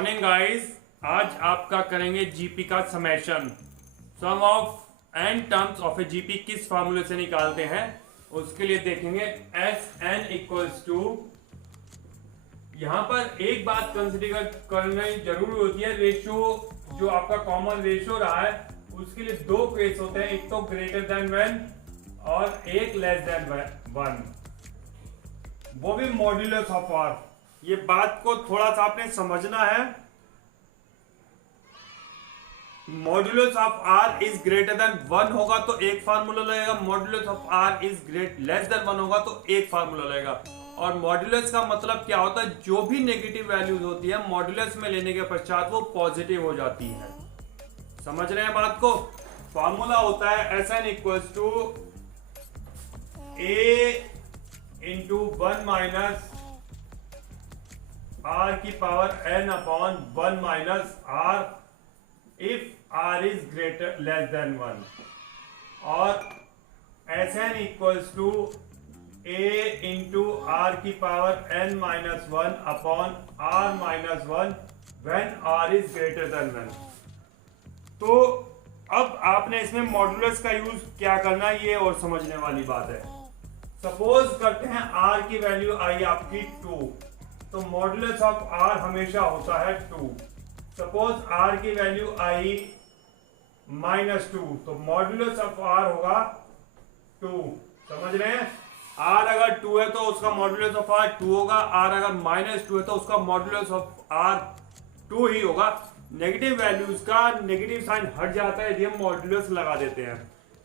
Morning guys. आज आपका करेंगे जीपी का summation. Sum of N terms of A GP किस फार्मूले से निकालते हैं उसके लिए देखेंगे। एस एन इक्वल्स टू, यहां पर एक बात कंसिडर करनी जरूरी होती है, रेशियो जो आपका कॉमन रेशियो रहा है उसके लिए दो केस होते हैं, एक तो ग्रेटर देन वन और एक लेस देन वन, वो भी मॉड्यूलस ऑफ आर। ये बात को थोड़ा सा आपने समझना है। Modulus of R is greater than one होगा तो एक फार्मूला लगेगा, modulus of R is less than one होगा तो एक फार्मूला लगेगा। और मॉड्यूलस का मतलब क्या होता है, जो भी नेगेटिव वैल्यूज होती है मॉड्यूलस में लेने के पश्चात वो पॉजिटिव हो जाती है। समझ रहे हैं बात को। फार्मूला होता है S n equals to a into one minus are की power n upon one minus r if r is greater less than one, और S n equals to a into r की power n minus one upon r minus one when r is greater than one. तो अब आपने इसमें modulus का use क्या करना है ये और समझने वाली बात है। सपोज करते हैं आर की वैल्यू आई आपकी 2, तो मॉड्यूलस ऑफ आर हमेशा होता है 2। सपोज आर की वैल्यू आई -2, तो मॉड्यूलस ऑफ आर होगा 2। समझ रहे हैं। आर अगर 2 है तो उसका मॉड्यूलस ऑफ आर 2 होगा, आर अगर -2 है तो उसका मॉड्यूलस ऑफ आर 2 ही होगा। नेगेटिव वैल्यूज का नेगेटिव साइन हट जाता है यदि हम मॉड्यूलस लगा देते हैं।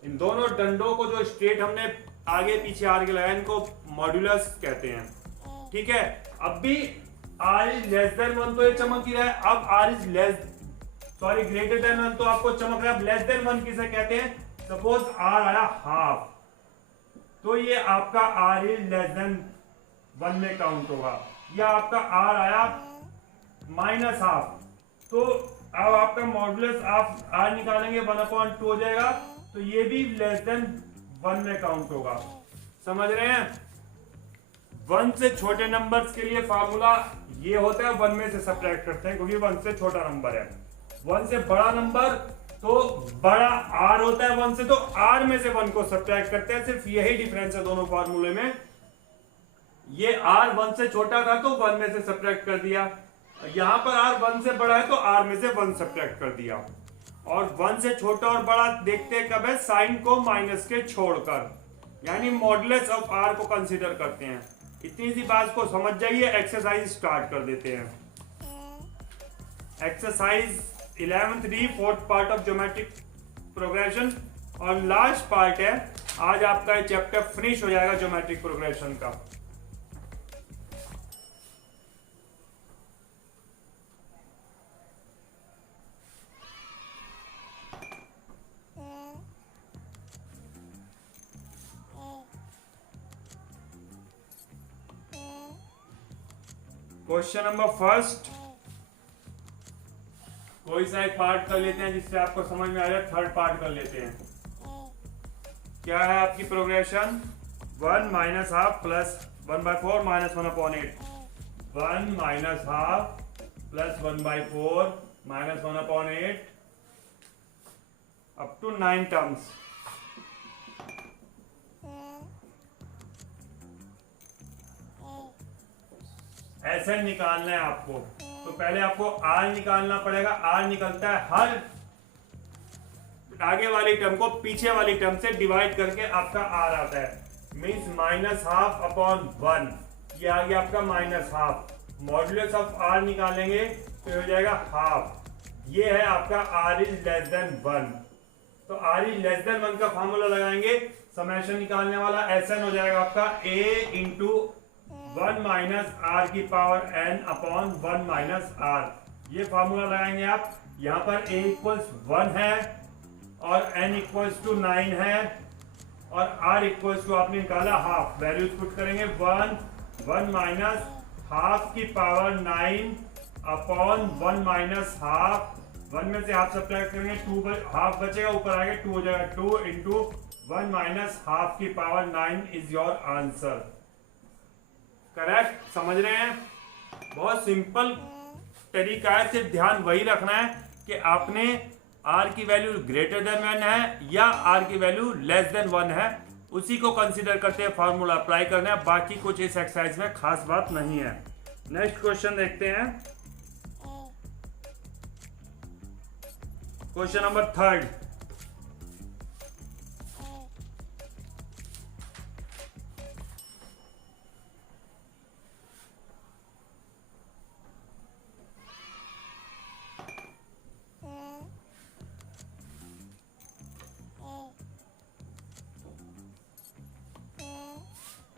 इन दोनों डंडों को जो स्ट्रेट हमने आगे पीछे आर के लगाया इनको मॉड्यूलस कहते हैं। ठीक है। अब भी R is less than one तो ये चमक ही रहा है, अब R is greater than one तो आपको चमक रहा है। अब लेस देन वन किसे कहते हैं, सपोज आर आया हाफ, तो ये आपका R is less than one में काउंट होगा। या आपका आर आया -हाफ, तो अब आपका मॉड्यूलस आप आर निकालेंगे 1/2 हो जाएगा, तो ये भी लेस देन वन में काउंट होगा। समझ रहे हैं। वन से छोटे नंबर्स के लिए फार्मूला ये होता है, वन में से सब्ट्रैक्ट करते हैं क्योंकि वन से छोटा नंबर है। वन से बड़ा नंबर तो बड़ा आर होता है वन से, तो आर में से वन को सब्ट्रैक्ट करते हैं। सिर्फ यही डिफरेंस है दोनों फार्मूले में। ये आर वन से छोटा था तो वन में से सब्ट्रैक्ट कर दिया, यहां पर आर वन से बड़ा है तो आर में से वन सब्ट्रैक्ट कर दिया। और वन से छोटा और बड़ा देखते कब है, साइन को माइनस के छोड़कर, यानी मॉड्यूलस ऑफ आर को कंसीडर करते हैं। इतनी सी बात को समझ जाइए। एक्सरसाइज स्टार्ट कर देते हैं। Exercise 11th D, 4th part of geometric progression और लास्ट पार्ट है। आज आपका ये चैप्टर फिनिश हो जाएगा ज्योमेट्रिक प्रोग्रेशन का। क्वेश्चन नंबर फर्स्ट, कोई सा एक पार्ट कर लेते हैं जिससे आपको समझ में आ जाए। थर्ड पार्ट कर लेते हैं। क्या है आपकी progression, 1 - half plus 1/4 -1/8, 1 - half plus 1/4 -1/8 up to 9 terms. ऐसे निकालना है आपको, तो पहले आपको आर निकालना पड़ेगा। आर निकलता है हर आगे वाली टर्म को पीछे वाली टर्म से डिवाइड करके आपका आर आता है। मींस -हाफ अपॉन 1, ये आ गया आपका -हाफ। मॉड्यूलस ऑफ आर निकालेंगे तो हो जाएगा हाफ। ये है आपका आर इज लेस देन 1, तो आर इज लेस देन 1 का फार्मूला लगाएंगे। समेशन निकालने वाला एस एन हो जाएगा आपका ए इंटू 1 माइनस आर की power n upon 1 minus R. ये फार्मूला लगाएंगे आप। यहाँ पर a इक्वल्स 1 है और n इक्वल्स टू 9 है और r इक्वल्स टू आपने निकाला हाफ। वैल्यूज पुट करेंगे 1 माइनस हाफ की पावर 9 अपॉन 1 माइनस हाफ। 1 में से हाफ सब्ट्रैक्ट करेंगे, 2 हाफ बचेगा, ऊपर आएगा 2 हो जाएगा। 2 इंटू 1 माइनस हाफ की power 9 is your answer. Correct. समझ रहे हैं। बहुत सिंपल तरीका है, सिर्फ ध्यान वही रखना है कि आपने आर की वैल्यू ग्रेटर देन 1 है या आर की वैल्यू लेस देन 1 है, उसी को कंसीडर करते हैं फार्मूला अप्लाई करना है। बाकी कुछ इस एक्सरसाइज में खास बात नहीं है। नेक्स्ट क्वेश्चन देखते हैं, question number 3।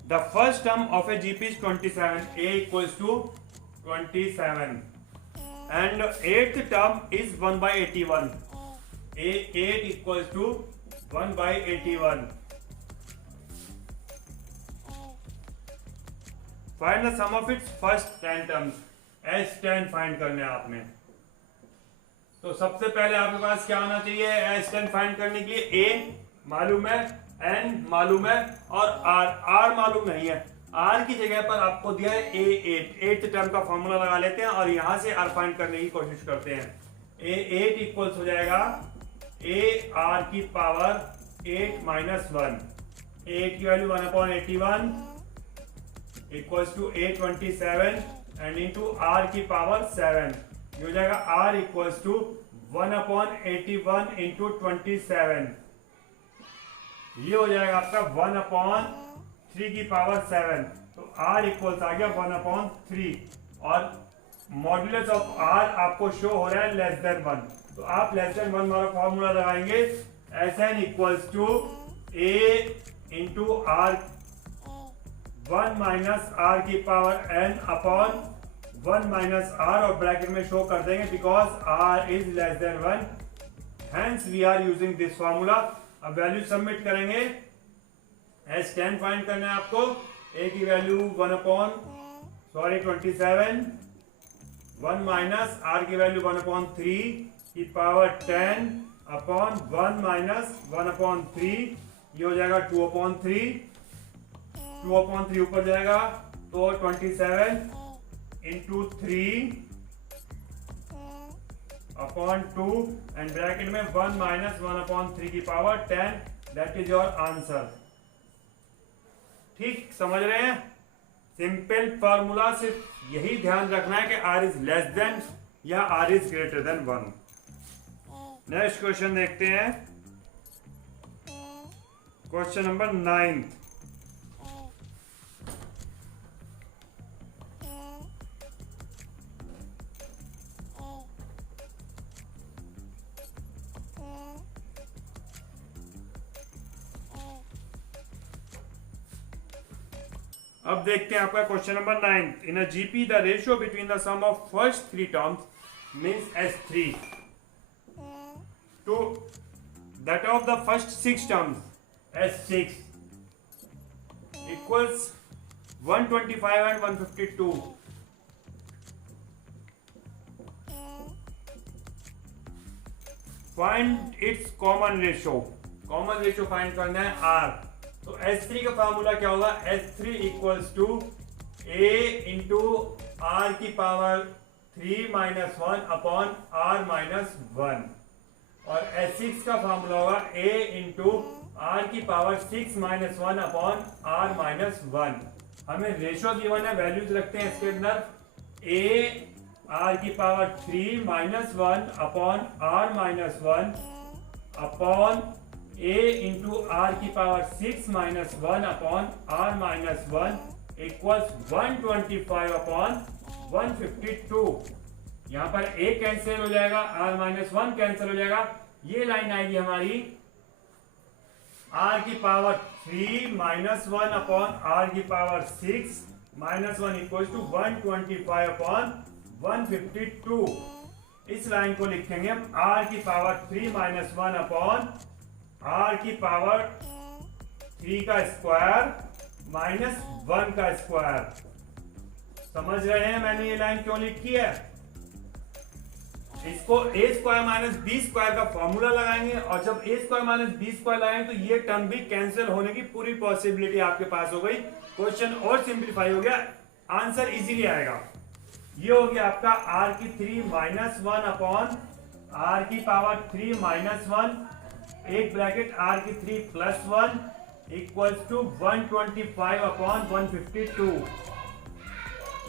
The first term of a GP is 27, A equals to 27, and eighth term is 1 by 81, A8 equals to 1 by 81. Find the sum of its first 10 terms, S10 find करने हैं आपने। तो सबसे पहले आपके पास क्या होना चाहिए S10 फाइंड करने के लिए? A मालूम है, N मालूम है और R मालूम नहीं है। R की जगह पर आपको दिया है A8, 8th टर्म का फॉर्मूला लगा लेते हैं और यहां से R फाइंड करने की कोशिश करते हैं। A8 इक्वल्स हो जाएगा AR की पावर 8 माइनस 1, A की value 1/81 equals to 827 and into R की पावर 7, ये हो जाएगा R इक्वल्स टू 1/81 इंटू 27, ये हो जाएगा आपका 1/3 की पावर 7। तो R इक्वल्स आ गया 1/3 और मॉड्यूलस ऑफ R आपको शो हो रहा है लेस देन 1। तो आप लेस देन 1 वाला फॉर्मूला लगाएंगे, Sn equals to A into R 1 minus R की power n upon 1 minus R और ब्रैकेट में शो कर देंगे because R is less than 1, hence we are using this formula. अब वैल्यू सबमिट करेंगे, S10 find करना है आपको। A की वैल्यू 27, 1 माइनस R की वैल्यू 1/3 की पावर 10 अपॉन 1 माइनस 1/3, ये हो जाएगा 2/3, 2/3 ऊपर जाएगा तो 27 इंटू 3 अपॉन 2 एंड ब्रैकेट में 1 माइनस 1/3 की power 10, that is your answer. ठीक समझ रहे हैं? सिंपल फॉर्मूला, सिर्फ यही ध्यान रखना है कि R इज लेस देन या R is greater than 1। Next question देखते हैं, क्वेश्चन नंबर 9। अब देखते हैं आपका question number 9। In a GP the ratio between the sum of first 3 terms means S3 to that of the first 6 terms S6 equals 125 and 152। Find its common ratio. Common ratio find करना है R। तो S3 का formula क्या होगा? S3 equals to A into R की power 3 minus 1 upon R minus 1 और S6 का formula होगा A इंटू R की power 6 minus 1 upon R minus 1। हमें रेशियो गिवन है, वैल्यूज रखते हैं इसके अंदर। A R की power 3 minus 1 upon R minus 1 upon A into R की power 6 minus 1 upon R minus 1 equals 125 upon 152। यहाँ पर A कैंसिल हो जाएगा, R माइनस 1 कैंसिल हो जाएगा। ये लाइन आएगी हमारी R की पावर 3 माइनस 1 अपॉन R की power 6 minus 1 equals to 125 upon 152। इस लाइन को लिखेंगे हम R की पावर 3 माइनस 1 अपॉन R की पावर 3 का स्क्वायर माइनस 1 का स्क्वायर। समझ रहे हैं मैंने ये लाइन क्यों लिखी है? इसको a square minus B square का फॉर्मूला लगाएंगे और जब a square minus B square लगाएंगे तो ये टर्म भी कैंसिल होने की पूरी पॉसिबिलिटी आपके पास हो गई। क्वेश्चन और सिंप्लीफाई हो गया, आंसर इजीली आएगा। ये हो गया आपका r की 3 माइनस 1 अपॉन r की पावर 3 माइनस 1 एक ब्रैकेट r की 3 प्लस 1 इक्वल्स टू 125 अपॉन 152।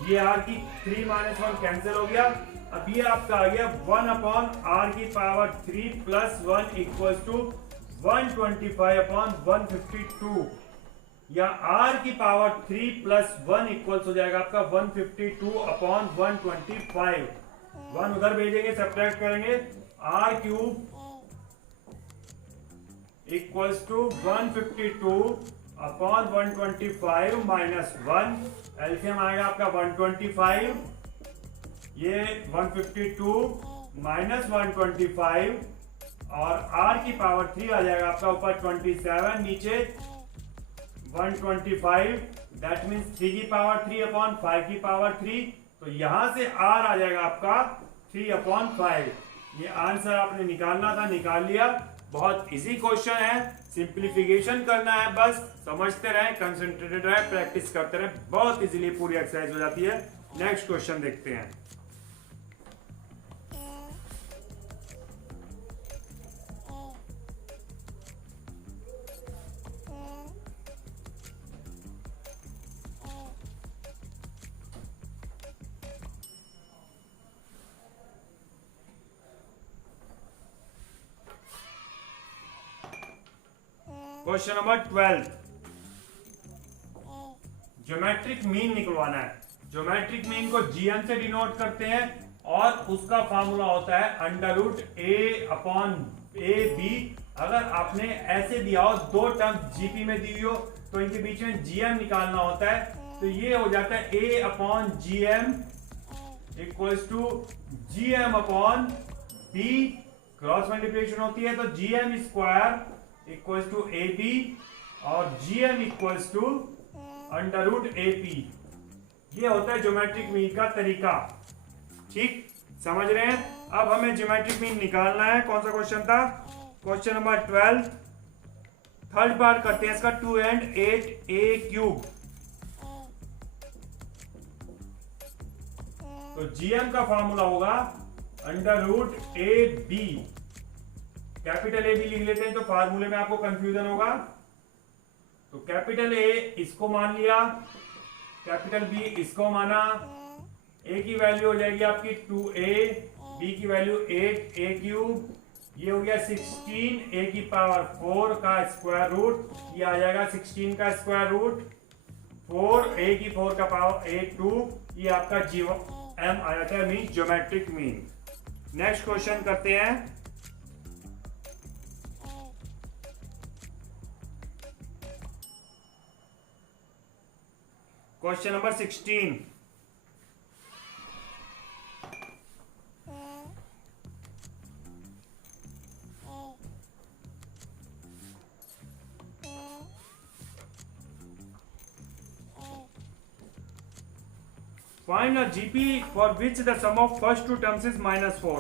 ये r की 3 माइनस 1 कैंसिल हो गया। अब ये आपका आ गया 1 अपॉन r की power 3 plus 1 equals to 125 upon 152, या r की पावर 3 प्लस 1 इक्वल्स हो जाएगा आपका 152 अपॉन 125। 1 उधर भेजेंगे, सब्ट्रैक्ट करेंगे, r cube equals to 152 upon 125 minus 1, LCM आएगा आपका 125, ये 152 माइनस 125 और r की पावर 3 आ जाएगा आपका ऊपर 27 नीचे 125, दैट मीन्स 3 की पावर 3 अपॉन 5 की पावर 3, तो यहां से r आ जाएगा आपका 3 अपॉन 5। ये आंसर आपने निकालना था, निकाल लिया। बहुत इजी क्वेश्चन है, सिंप्लीफिकेशन करना है, बस समझते रहें, कंसंट्रेटेड रहें, प्रैक्टिस करते रहें, बहुत इजीली पूरी एक्सरसाइज हो जाती है। नेक्स्ट क्वेश्चन देखते हैं। क्वेश्चन नंबर 12, ज्योमेट्रिक मीन निकलवाना है। ज्योमेट्रिक मीन को जीएम से डिनोट करते हैं और उसका फार्मूला होता है under root A upon A B. अगर आपने ऐसे दिया हो, दो टर्म जीपी में दी हुई हो, तो इनके बीच में जीएम निकालना होता है, तो ये हो जाता है a upon GM equals to GM upon b, cross multiplication होती है, तो GM square equals to a b और GM equals to under root a b. ये होता है ज्योमेट्रिक मीन का तरीका। ठीक, समझ रहे हैं? अब हमें ज्योमेट्रिक मीन निकालना है। कौन सा क्वेश्चन था? क्वेश्चन नंबर 12, थर्ड पार्ट करते हैं इसका। 2 and 8 a क्यूब, तो जीएम का फॉर्मूला होगा under root A B. Capital A भी लिख लेते हैं तो फार्मूले में आपको कंफ्यूजन होगा। तो कैपिटल ए इसको मान लिया, कैपिटल बी इसको माना। ए की वैल्यू हो जाएगी आपकी 2a, बी की वैल्यू 8 a क्यूब, ये हो गया 16 a की पावर 4 का स्क्वायर रूट, ये आ जाएगा 16 का स्क्वायर रूट 4 a की 4 का पावर 8 2, ये आपका जीएम आ जाता है, mean geometric mean. Next question करते हैं। Question number 16, find a GP for which the sum of first two terms is -4.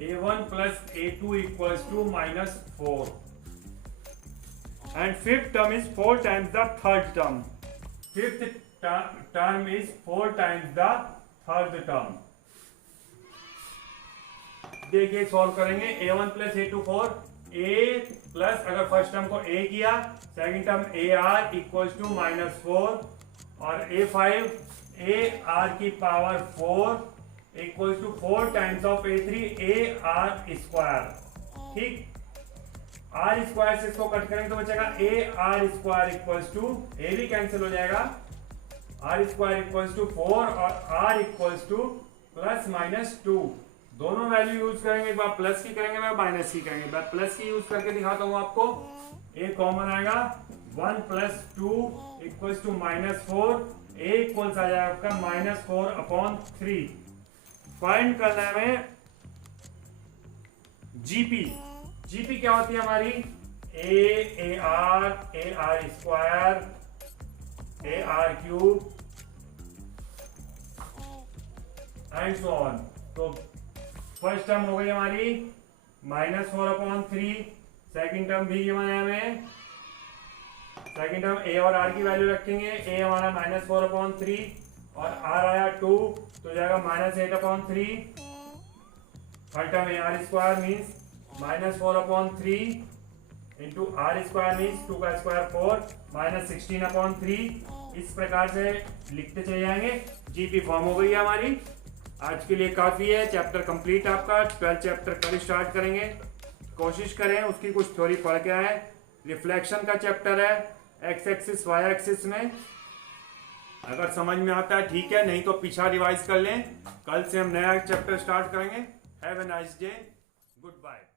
A1 plus A2 equals to -4 and fifth term is 4 times the third term. Fifth term is 4 times the third term. देखिए solve करेंगे। A1 plus A2 4, A plus अगर first term को A किया, second term AR equals to -4 और A5 AR की power 4 equals to 4 times of A3 AR square. ठीक, R square से इसको कट करेंगे तो बचेगा AR square equals to, A भी कैंसिल हो जाएगा, आर स्क्वायर इक्वल्स टू 4 और R इक्वल्स टू +-2। दोनों वैल्यू यूज करेंगे, एक बार प्लस की करेंगे, मैं माइनस की करेंगे। मैं प्लस की यूज करके दिखाता हूं आपको। ए कॉमन आएगा, 1 + 2 इक्वल्स टू -4, ए इक्वल्स आ जाएगा आपका -4/3। फाइंड करना है हमें जीपी। जीपी क्या होती है हमारी? AR square AR cube and so on. तो फर्स्ट टर्म हो गई हमारी -4/3, सेकंड टर्म भी हमारे हमें, सेकंड टर्म A और R की वैल्यू रखेंगे। A हमारा -4/3 और r आया 2 तो जाएगा -8/3 हर टर्म में r square means -4/3 into R square means 2 का स्क्वायर 4 -16/3। इस प्रकार से लिखते चले जाएंगे। जीपी फॉर्म हो गई है हमारी। आज के लिए काफ़ी है। चैप्टर कंप्लीट आपका। 12 चैप्टर कल स्टार्ट करेंगे। कोशिश करें उसकी कुछ थ्योरी पढ़ के आए। रिफ्लेक्शन का चैप्टर है, एक्स एक्सिस वाई एक्सिस में। अगर समझ में आता है ठीक है, नहीं तो पीछा रिवाइज कर लें। कल से हम नया चैप्टर स्टार्ट करेंगे। Have a nice day, good bye.